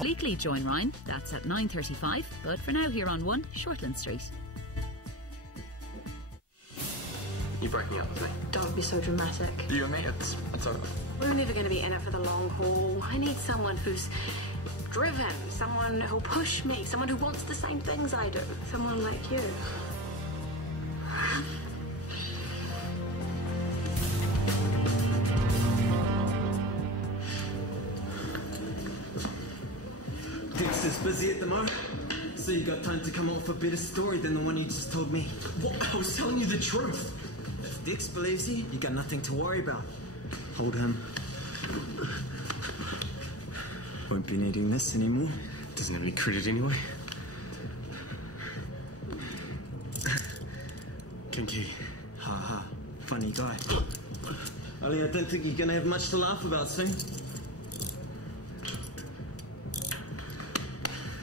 Bleakley join Ryan, that's at 9:35, but for now here on 1 Shortland Street. You're breaking up with me. Don't be so dramatic. You and me, it's over. We're never going to be in it for the long haul. I need someone who's driven, someone who'll push me, someone who wants the same things I do, someone like you. Dexter's busy at the moment, so you got time to come up with a better story than the one you just told me. What? I was telling you the truth. If Dex believes you, you got nothing to worry about. Hold him. Won't be needing this anymore. Doesn't have any credit anyway. Kinky. Ha ha. Funny guy. Only I don't think you're gonna have much to laugh about soon.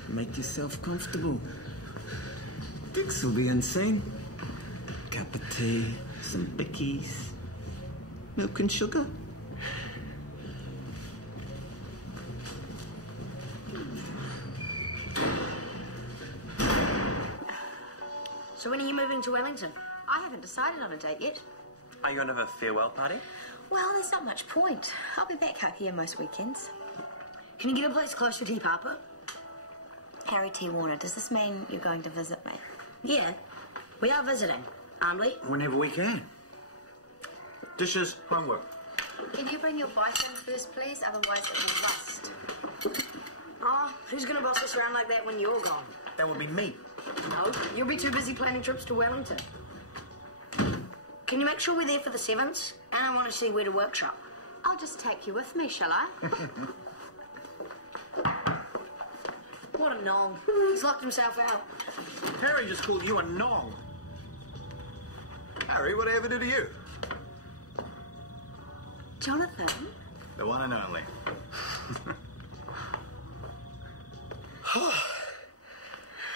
Make yourself comfortable. Dix will be insane. Cup of tea, some bickies, milk and sugar. So when are you moving to Wellington? I haven't decided on a date yet. Are you going to have a farewell party? Well, there's not much point. I'll be back up here most weekends. Can you get a place closer to T. Papa? Harry T. Warner, does this mean you're going to visit me? Yeah, we are visiting, aren't we? Whenever we can. Dishes, homework. Can you bring your bike in first, please? Otherwise it'll be rust. Oh, who's going to boss us around like that when you're gone? That would be me. No, you'll be too busy planning trips to Wellington. Can you make sure we're there for the 7th? And I want to see where to workshop. I'll just take you with me, shall I? What a nong. He's locked himself out. Harry just called you a nong. Harry, what did I ever do to you? Jonathan? The one and only.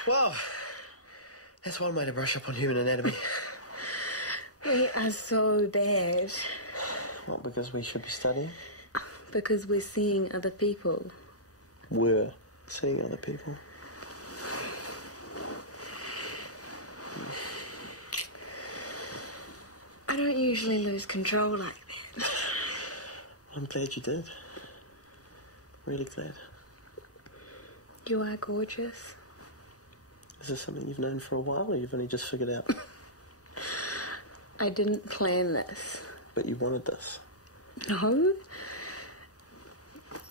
Well, that's one way to brush up on human anatomy. We are so bad. Not because we should be studying. Because we're seeing other people. We're seeing other people. I don't usually lose control like that. I'm glad you did. Really glad. You are gorgeous. Is this something you've known for a while, or you've only just figured out? I didn't plan this. But you wanted this. No.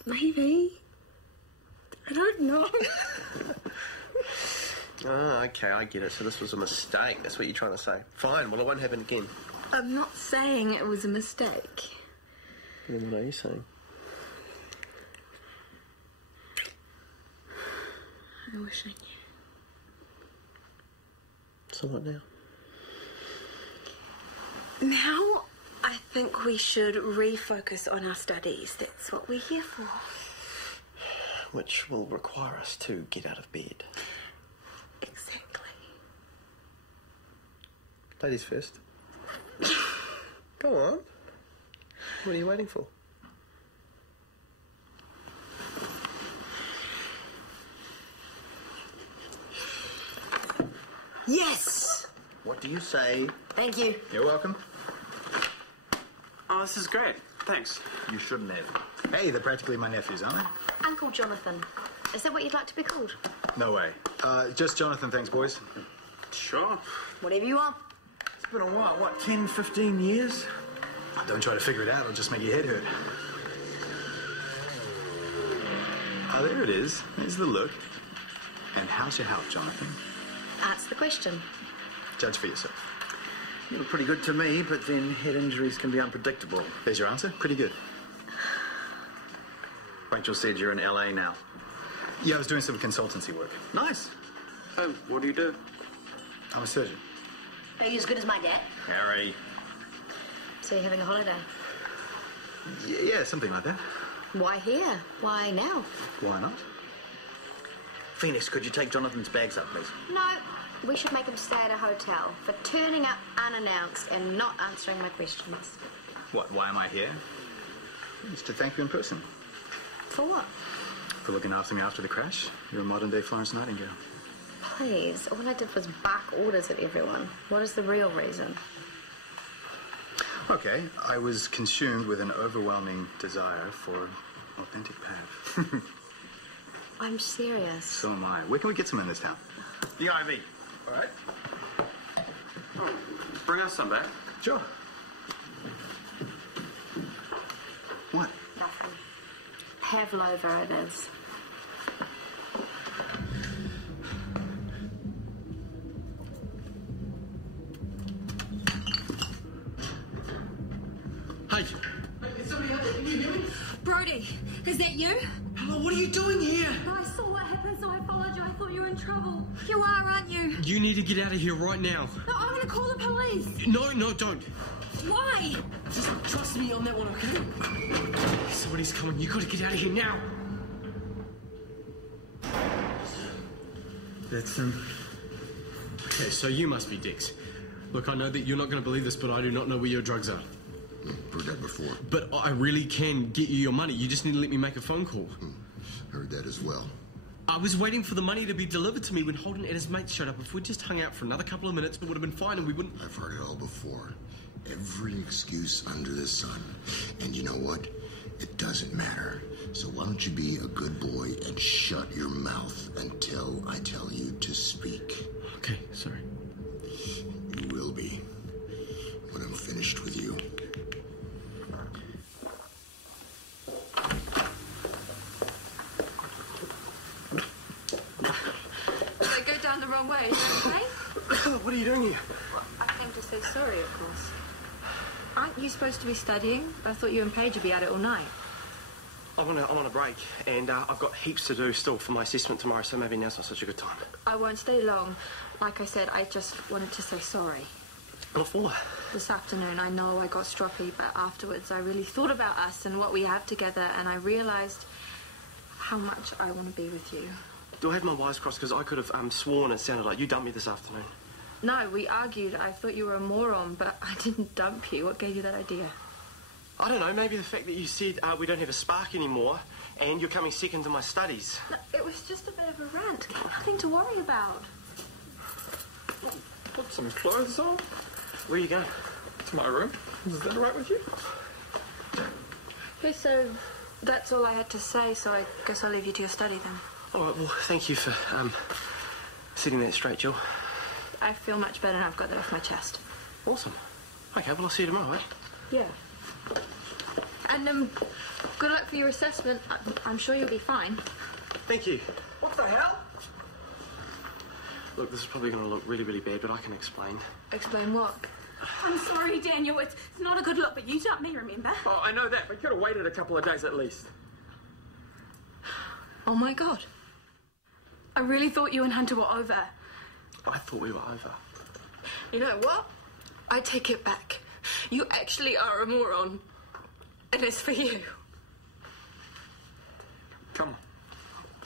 Maybe. I don't know. Ah, okay, I get it. So this was a mistake. That's what you're trying to say. Fine, well, it won't happen again. I'm not saying it was a mistake. Then what are you saying? I wish I knew. So what now? Now, I think we should refocus on our studies. That's what we're here for. Which will require us to get out of bed. Exactly. Ladies first. Go on. What are you waiting for? Yes! What do you say? Thank you. You're welcome. Oh, this is great. Thanks. You shouldn't have. Hey, they're practically my nephews, aren't they? Uncle Jonathan. Is that what you'd like to be called? No way. Just Jonathan, thanks, boys. Sure. Whatever you want. It's been a while. What, 10, 15 years? Don't try to figure it out. It'll just make your head hurt. Oh, there it is. There's the look. And how's your health, Jonathan? That's the question. Judge for yourself. You look pretty good to me, but then head injuries can be unpredictable. There's your answer. Pretty good. Rachel said you're in LA now. Yeah, I was doing some consultancy work. Nice. So, what do you do? I'm a surgeon. Are you as good as my dad? Harry. So you're having a holiday? Yeah, something like that. Why here? Why now? Why not? Phoenix, could you take Jonathan's bags up, please? No, we should make him stay at a hotel for turning up unannounced and not answering my questions. What, why am I here? Just to thank you in person. For what? For looking after me after the crash. You're a modern-day Florence Nightingale. Please, all I did was bark orders at everyone. What is the real reason? Okay, I was consumed with an overwhelming desire for authentic Pav. I'm serious. So am I. Where can we get some in this town? The IV. All right. Oh, bring us some back. Sure. What? Nothing. Pavlova it is. Hey, is somebody out there? Can you hear me? Brody, is that you? Hello, what are you doing here? I saw what happened, so I followed you. I thought you were in trouble. You are, aren't you? You need to get out of here right now. No, I'm going to call the police. No, don't. Why? Just trust me on that one, okay? Somebody's coming. You gotta get out of here now. That's him. Okay, so you must be Dix. Look, I know that you're not going to believe this, but I do not know where your drugs are. Heard that before. But I really can get you your money. You just need to let me make a phone call. Heard that as well. I was waiting for the money to be delivered to me when Holden and his mates showed up. If we'd just hung out for another couple of minutes, it would have been fine and we wouldn't... I've heard it all before. Every excuse under the sun. And you know what? It doesn't matter. So why don't you be a good boy and shut your mouth until I tell you to speak? Okay, sorry. You will be when I'm finished with you. I go down the wrong way. Okay? What are you doing here? Well, I came to say sorry, of course. Aren't you supposed to be studying? I thought you and Paige would be at it all night. I'm on a break, and I've got heaps to do still for my assessment tomorrow, so maybe now's not such a good time. I won't stay long. Like I said, I just wanted to say sorry. What for? This afternoon, I know I got stroppy, but afterwards I really thought about us and what we have together, and I realised how much I want to be with you. Do I have my wires crossed? Because I could have sworn it sounded like you dumped me this afternoon. No, we argued. I thought you were a moron, but I didn't dump you. What gave you that idea? I don't know, maybe the fact that you said we don't have a spark anymore and you're coming second to my studies. No, it was just a bit of a rant. Nothing to worry about. Put some clothes on. Where are you going? To my room. Is that all right with you? Okay, so that's all I had to say, so I guess I'll leave you to your study then. All right, well, thank you for setting that straight, Jill. I feel much better now I've got that off my chest. Awesome. Okay, well, I'll see you tomorrow, eh? Yeah. And, good luck for your assessment. I'm sure you'll be fine. Thank you. What the hell? Look, this is probably going to look really, really bad, but I can explain. Explain what? I'm sorry, Daniel. It's not a good look, but you dumped me, remember? Oh, I know that, but you could have waited a couple of days at least. Oh, my God. I really thought you and Hunter were over. I thought we were over. You know what? I take it back. You actually are a moron. And it's for you. Come on.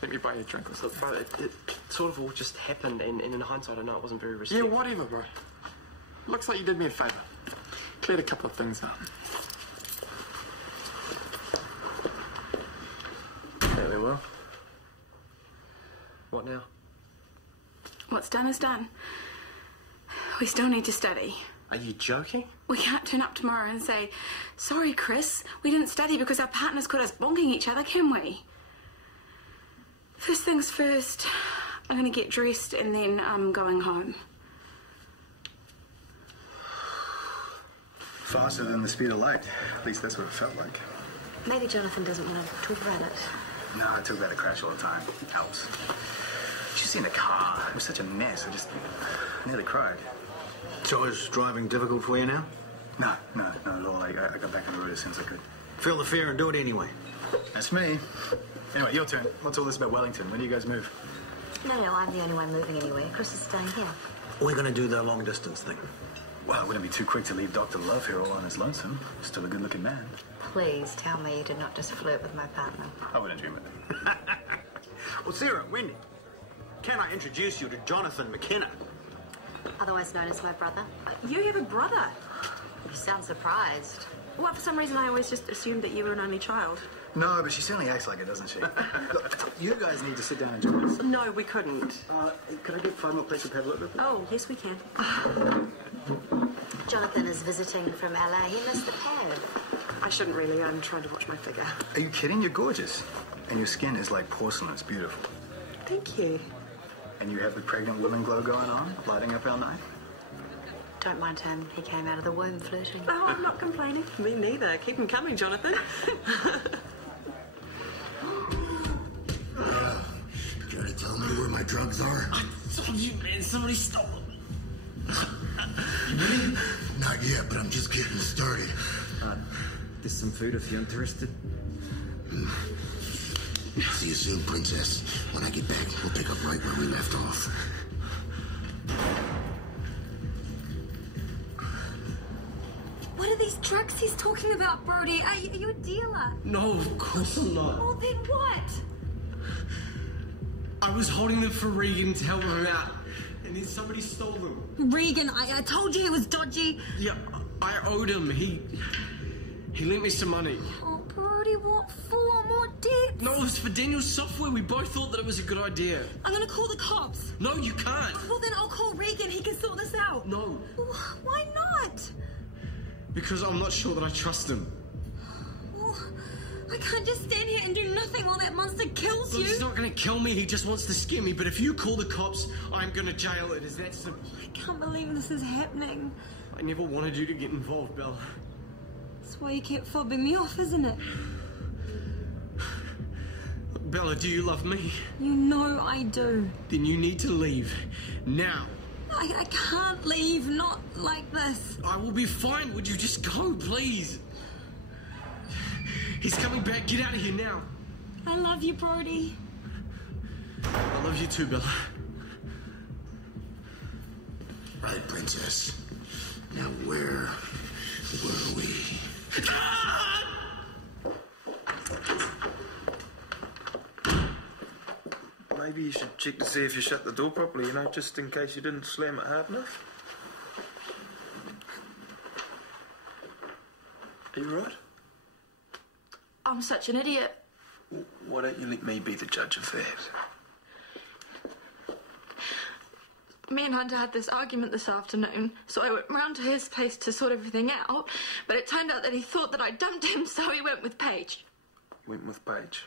Let me buy you a drink or something. Look, brother, it sort of all just happened, and in hindsight, I know it wasn't very Yeah, respectful. whatever, bro. Looks like you did me a favour. Cleared a couple of things up. Very well. What now? What's done is done. We still need to study. Are you joking? We can't turn up tomorrow and say, sorry, Chris, we didn't study because our partners caught us bonking each other, can we? First things first, I'm going to get dressed and then I'm going home. Faster than the speed of light. At least that's what it felt like. Maybe Jonathan doesn't want to talk about it. No, I talk about a crash all the time. It helps. You should see in the car. It was such a mess. I just nearly cried. So is driving difficult for you now? No, not at all. I got back on the road as soon as I could. Feel the fear and do it anyway. That's me. Anyway, your turn. What's all this about Wellington? When do you guys move? No, I'm the only one moving anywhere. Chris is staying here. We're going to do the long distance thing. Well, I wouldn't be too quick to leave Dr. Love here all on his lonesome. Still a good-looking man. Please tell me you did not just flirt with my partner. I wouldn't dream of it. Well, Sarah, Wendy, can I introduce you to Jonathan McKenna? Otherwise known as my brother. You have a brother. You sound surprised. Well, for some reason I always just assumed that you were an only child. No, but she certainly acts like it, doesn't she? Look, you guys need to sit down and join us. No, we couldn't. Could I get 5 more plates of pavlova, please? Oh, yes, we can. Jonathan is visiting from LA. He missed the pad. I shouldn't really. I'm trying to watch my figure. Are you kidding? You're gorgeous. And your skin is like porcelain. It's beautiful. Thank you. And you have the pregnant woman glow going on, lighting up our night? Don't mind him. He came out of the womb flirting. Oh, I'm not complaining. Me neither. Keep him coming, Jonathan. Trying to tell me where my drugs are? I told you, man. Somebody stole them. Really? Not yet, but I'm just getting started. There's some food if you're interested. See you soon, Princess. When I get back, we'll pick up right where we left off. What are these drugs he's talking about, Brody? Are you a dealer? No, of course I'm not. Well, then what? I was holding them for Regan to help him out, and then somebody stole them. Regan, I told you he was dodgy. Yeah, I owed him. He lent me some money. Oh, Brody, what for? More debt? No, it was for Daniel's software. We both thought that it was a good idea. I'm gonna call the cops. No, you can't. Well, then I'll call Regan. He can sort this out. No. Why not? Because I'm not sure that I trust him. Well, I can't just stand here and do nothing while that monster kills you. He's not going to kill me. He just wants to scare me. But if you call the cops, I'm going to jail. It is that simple. I can't believe this is happening. I never wanted you to get involved, Bella. That's why you kept fobbing me off, isn't it? Look, Bella, do you love me? You know I do. Then you need to leave. Now. I can't leave, not like this. I will be fine. Would you just go, please? He's coming back. Get out of here now. I love you, Brody. I love you too, Bella. Right, Princess. Now where were we? Maybe you should check to see if you shut the door properly, you know, just in case you didn't slam it hard enough. Are you right? I'm such an idiot. Why don't you let me be the judge of that? Me and Hunter had this argument this afternoon, so I went round to his place to sort everything out, but it turned out that he thought that I dumped him, so he went with Paige. Went with Paige?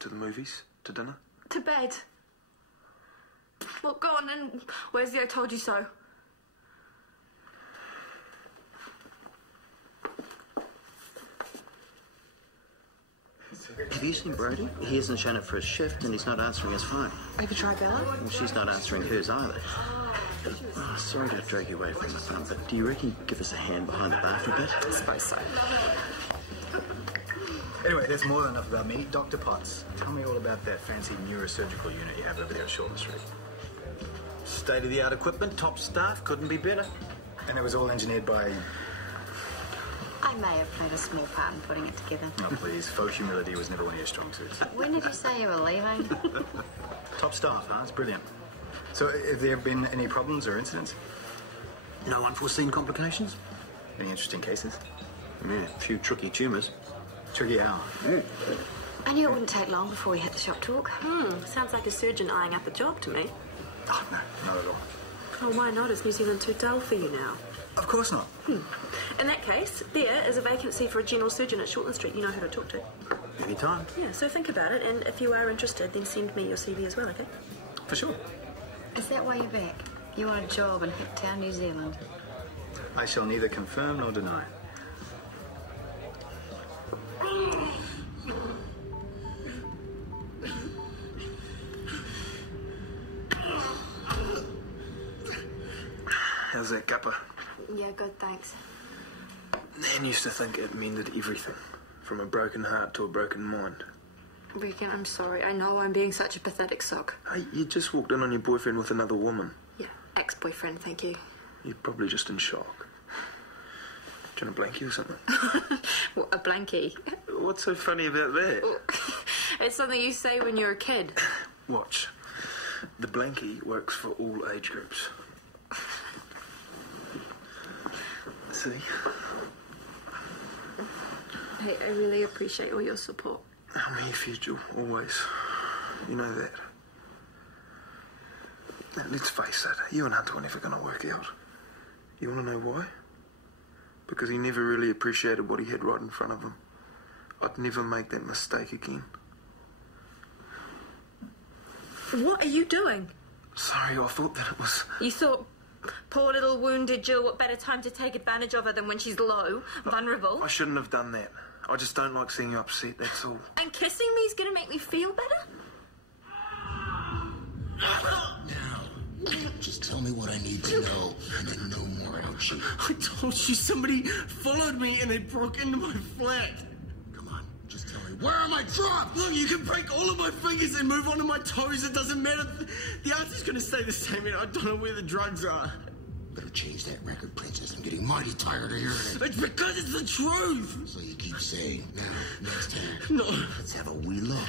To the movies? To dinner? To bed. Well, go on then. Where's the I told you so? Have you seen Brody? He hasn't shown up for a shift and he's not answering his phone. Have you tried Bella? Well, she's not answering hers either. Oh, sorry to drag you away from the fun, but do you reckon you'd give us a hand behind the bar for a bit? I suppose so. Anyway, that's more than enough about me. Dr. Potts, tell me all about that fancy neurosurgical unit you have over there at Shortland Street. State-of-the-art equipment, top staff, couldn't be better. And it was all engineered by... I may have played a small part in putting it together. No, please. Faux humility was never one of your strong suits. When did you say you were leaving? Top staff, huh? It's brilliant. So, have there been any problems or incidents? No unforeseen complications? Any interesting cases? Yeah, a few tricky tumours. Tricky how? I knew it wouldn't take long before we hit the shop talk. Sounds like a surgeon eyeing up a job to me. Oh, no, not at all. Oh, why not? Is New Zealand too dull for you now? Of course not. In that case, there is a vacancy for a general surgeon at Shortland Street. You know who to talk to. Anytime. Yeah, so think about it, and if you are interested, then send me your CV as well, okay? For sure. Is that why you're back? You want a job in Hip Town, New Zealand? I shall neither confirm nor deny. How's that cuppa? Yeah, good, thanks. Nan used to think it mended everything, from a broken heart to a broken mind. Regan, I'm sorry. I know I'm being such a pathetic sock. Hey, you just walked in on your boyfriend with another woman. Yeah, ex-boyfriend, thank you. You're probably just in shock. Do you want a blankie or something? What, a blankie? What's so funny about that? It's something you say when you're a kid. Watch. The blankie works for all age groups. See? Hey, I really appreciate all your support. I'm here for you, Jill, always. You know that. Now, let's face it, you and Hunter were never going to work out. You want to know why? Because he never really appreciated what he had right in front of him. I'd never make that mistake again. What are you doing? Sorry, I thought that it was... You thought, poor little wounded Jill, what better time to take advantage of her than when she's low, vulnerable? I shouldn't have done that. I just don't like seeing you upset, that's all. And kissing me is going to make me feel better? Now, just tell me what I need to know, and then no more, Ouchie. I told you somebody followed me and they broke into my flat. Come on, just tell me, where are my drops? Look, you can break all of my fingers and move on to my toes. It doesn't matter. The answer's going to stay the same, and I don't know where the drugs are. Better change that record, Princess. I'm getting mighty tired of hearing it. It's because it's the truth. So you keep saying. Now, next time. No. Let's have a wee look.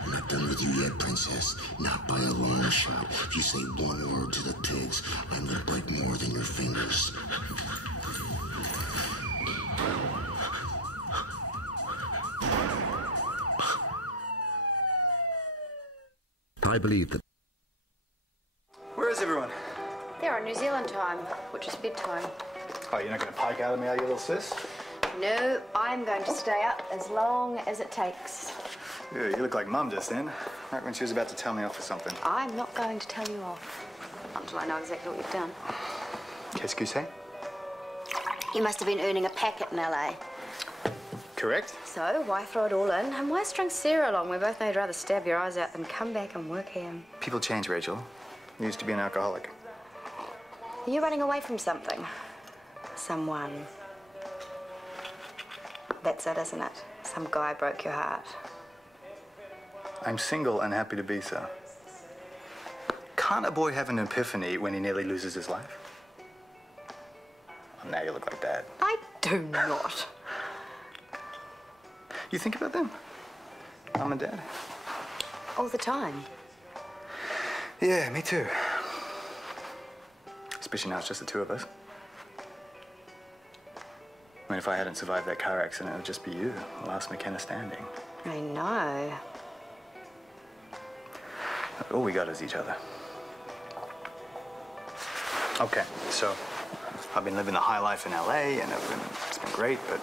I'm not done with you yet, Princess. Not by a long shot. If you say one word to the pigs, I'm gonna break more than your fingers. I believe that... Where is everyone? They're on New Zealand time, which is bedtime. Oh, you're not going to pike out of me, are you, little sis? No, I'm going to stay up as long as it takes. Yeah, you look like Mum just then. Right when she was about to tell me off for something. I'm not going to tell you off until I know exactly what you've done. Qu'est-ce que c'est? You must have been earning a packet in LA. Correct. So, why throw it all in? And why string Sarah along? We both know you'd rather stab your eyes out than come back and work here. People change, Rachel. You used to be an alcoholic. Are you running away from something? Someone. That's it, isn't it? Some guy broke your heart. I'm single and happy to be so. Can't a boy have an epiphany when he nearly loses his life? Well, now you look like Dad. I do not. You think about them? Mum and Dad? All the time. Yeah, me too. Especially now it's just the two of us. I mean, if I hadn't survived that car accident, it would just be you, the last McKenna standing. I know. All we got is each other. Okay, so I've been living the high life in LA, and it's been great, but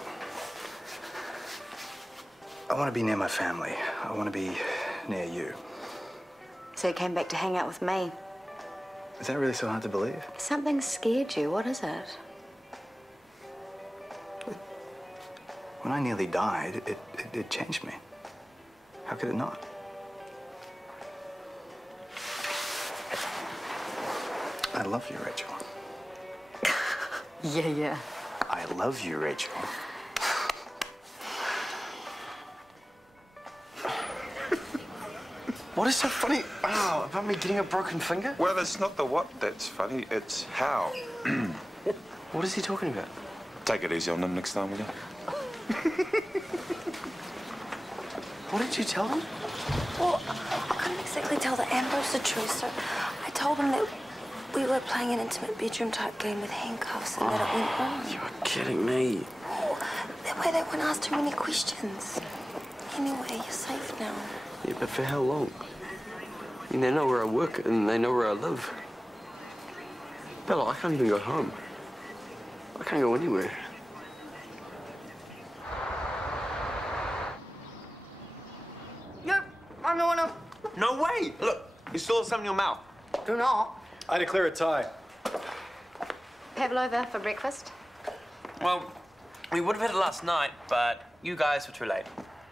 I want to be near my family. I want to be near you. So you came back to hang out with me? Is that really so hard to believe? Something scared you. What is it? When I nearly died, it changed me. How could it not? I love you, Rachel. Yeah. I love you, Rachel. What is so funny? Oh, about me getting a broken finger? Well, it's not the what that's funny, it's how. What is he talking about? Take it easy on them next time, will you? What did you tell him? Well, I couldn't exactly tell the Ambrose the truth, so I told him that we were playing an intimate bedroom-type game with handcuffs and that it went wrong. You're kidding me. Well, that way they won't ask too many questions. Anyway, you're safe now. Yeah, but for how long? I mean, they know where I work and they know where I live. Bella, I can't even go home. I can't go anywhere. Nope, I'm the winner. No way! Look, you still have something in your mouth. Do not. I declare a tie. Pavlova for breakfast? Well, we would have had it last night, but you guys were too late.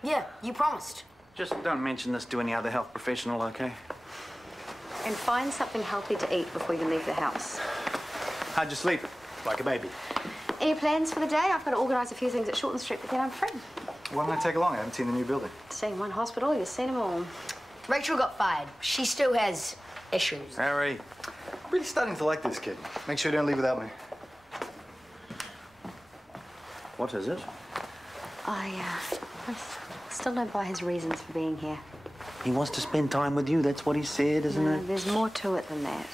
Yeah, you promised. Just don't mention this to any other health professional, okay? And find something healthy to eat before you leave the house. How'd you sleep? Like a baby. Any plans for the day? I've got to organise a few things at Shortland Street, but then I'm free. Why don't I take along? I haven't seen the new building. Seen one hospital, you've seen them all. Rachel got fired. She still has issues. Harry, I'm really starting to like this kid. Make sure you don't leave without me. What is it? I still don't buy his reasons for being here. He wants to spend time with you. That's what he said, isn't it? There's more to it than that.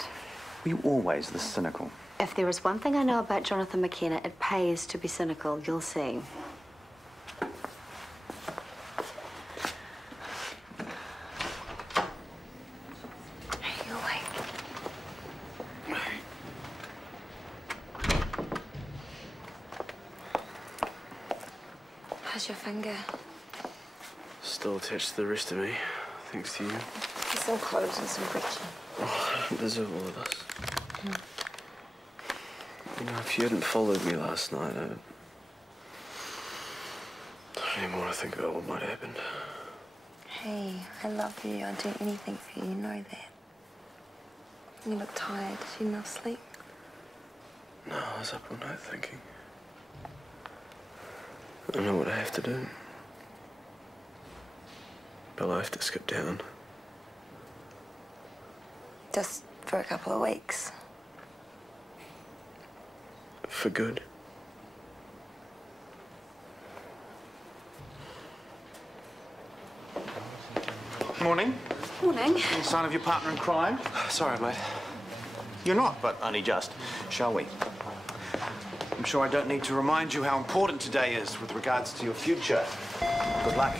Were you always this cynical? If there is one thing I know about Jonathan McKenna, it pays to be cynical. You'll see. Are you awake? How's your finger? Still attached to the rest of me, thanks to you. There's some clothes and some preaching. Oh, I don't deserve all of this. You know, if you hadn't followed me last night, I don't even want to think about what might happen. Hey, I love you. I'd do anything for you. You know that. You look tired. Did you enough sleep? No, I was up all night thinking. I know what I have to do. But I have to skip town. Just for a couple of weeks. For good. Morning. Morning. Any sign of your partner in crime? Sorry, mate. You're not, but only just. Shall we? I'm sure I don't need to remind you how important today is with regards to your future. Good luck.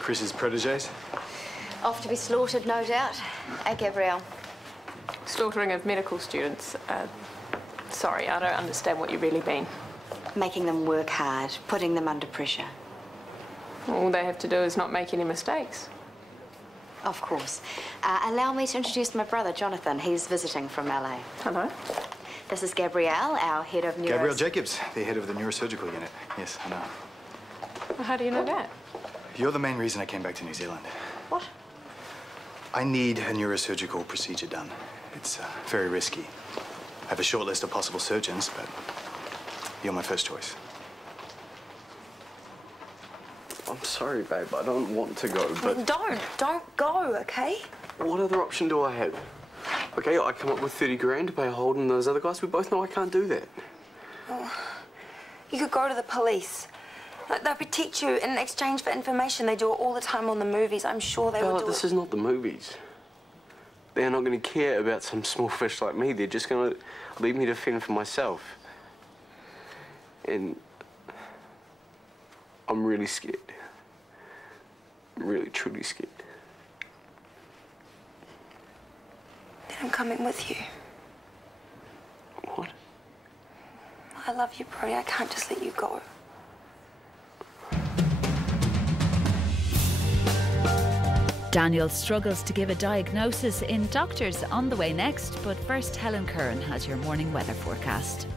Chris's proteges? Off to be slaughtered, no doubt. Hey, Gabrielle. Slaughtering of medical students. Sorry, I don't understand what you really mean. Making them work hard, putting them under pressure. All they have to do is not make any mistakes. Of course. Allow me to introduce my brother, Jonathan. He's visiting from LA. Hello. This is Gabrielle, our head of neuro... Gabrielle Jacobs, the head of the neurosurgical unit. Yes, I know. Well, how do you know that? You're the main reason I came back to New Zealand. What? I need a neurosurgical procedure done. It's very risky. I have a short list of possible surgeons, but you're my first choice. I'm sorry, babe. I don't want to go, but... Don't go, okay? What other option do I have? Okay, I come up with 30 grand to pay Holden and those other guys. We both know I can't do that. Oh, you could go to the police. Like, they'll protect you in exchange for information. They do it all the time on the movies. I'm sure they will do it. This is not the movies. They're not going to care about some small fish like me. They're just going to leave me to fend for myself. And I'm really scared. I'm really, truly scared. Then I'm coming with you. What? I love you, Brody. I can't just let you go. Daniel struggles to give a diagnosis in Doctors on the way next, but first Helen Curran has your morning weather forecast.